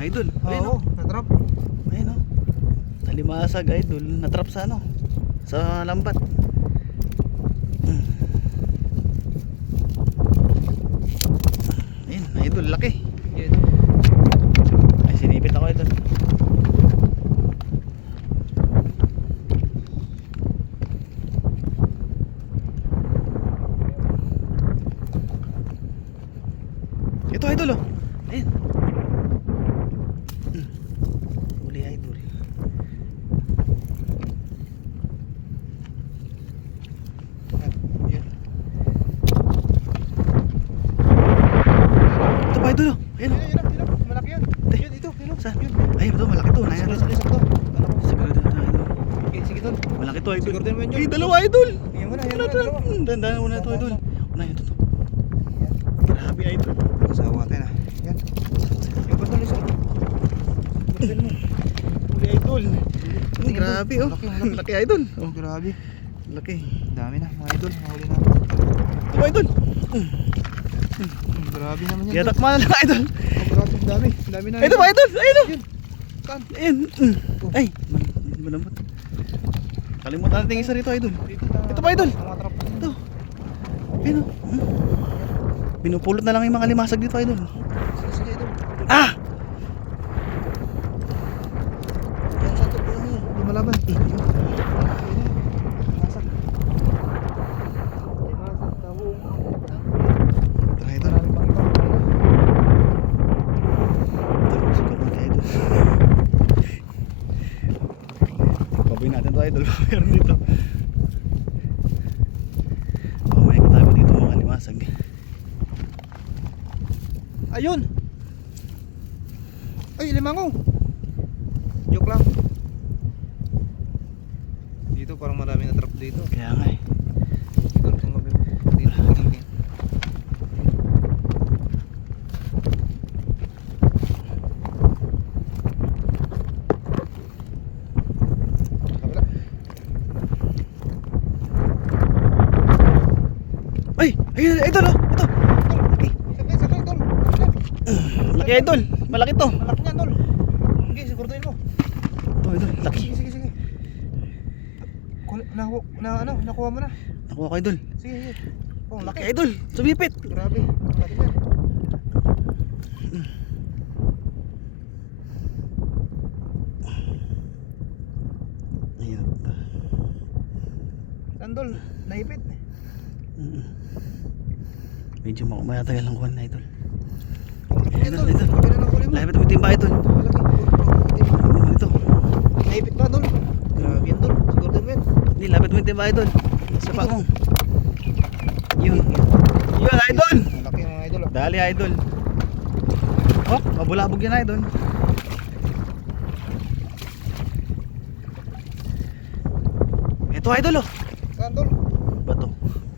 Idol. Ayun oh. natrap. Ayun oh. Talimasag idol. Natrap sa ano? Sa lambat. Hmm. Ayun, idol. Laki. Yun. Ay, sinipit ako idol. Ito idol oh. Ayun. Hmm. Huli idol. Yun. Ito oh. Ayun oh. Yun, yun, yun, yun. Malaki yan. Te. Yun, ito, yun. Saan? Yun. Ay, ito malaki to. Naya Sige, to. sige, sakto. Ko? Siguro din ito idol. Okay, sige, tol. Malaki to idol. Siguro din mo yun, Jun. dalawa idol. Yan mo na, yan mo na, muna ito idol. Una ito to. Grabe idol. Sawa tayo na. Yan. Yung ba, tol, isa? Batil mo. Huli idol. Grabe oh. Laki idol. Oh, Grabe. laki. Dami na, mga idol. Mahuli na. Ito ba idol? Hmm, Grabe naman yan. Yatak mana lang idol. Oh, grabe, dami. Dami na. Ito ba idol? Ayun oh. Saan? Ayun. Mm. Ay, mal- malambot. Kalimutan natin isa rito idol. Ito ba, idol? Ito. Ayun oh. Mm. Pinupulot na lang yung mga limasag dito idol. Sige, idol. Ah! Yan, saan, tol? Yan, yan. Hindi malaban. Eh, yun. Masak. Masak, tabo. Tara idol. Marami pang iba. Ito, busog ka konti idol. Baboy natin to idol. Meron dito. Mamaya ko tayo dito mga limasag. Ayun! Ay, limango! Joke lang. Dito parang marami na trap dito. Kaya nga eh. Dito itong gabi mo. Dito, tingin tingin. Kabila. Ay! Ayun! Idol oh! Ito! Sakay, sakay, tol. Laki idol! Malaki to! Malaki niyan, tol. Sige, siguraduhin mo. Ito idol! Laki! Sige, sige, sige. Na, na, ano, nakuha mo na. Nakuha ko idol! Sige, sige. Oh, Laki laki. idol! Sumipit! Grabe. Laki yan. Ayun. Sandol, naipit. Medyo mak- matagal lang kuhan na idol. Idol, idol. Huli mo. Mo timba idol. Ito? Naipit ba, tol? Grabe yan, tol. Siguro din yan. Hindi, lapit mo timba idol. Sa pa mo. Yun. Yun idol! Malaki mga idol. ah. Dali idol. Oh, mabulabog yan idol. Ito idol oh. Saan, tol? Bato.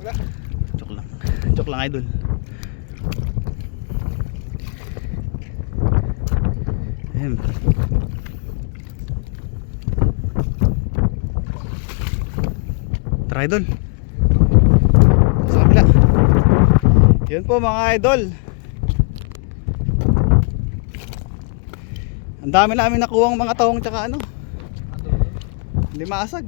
Wala. Joke lang. Joke lang idol. Ayan. Tara idol. Sa kabila. Yun po mga idol. Ang dami namin nakuha mga tawong tsaka ano. Limasag.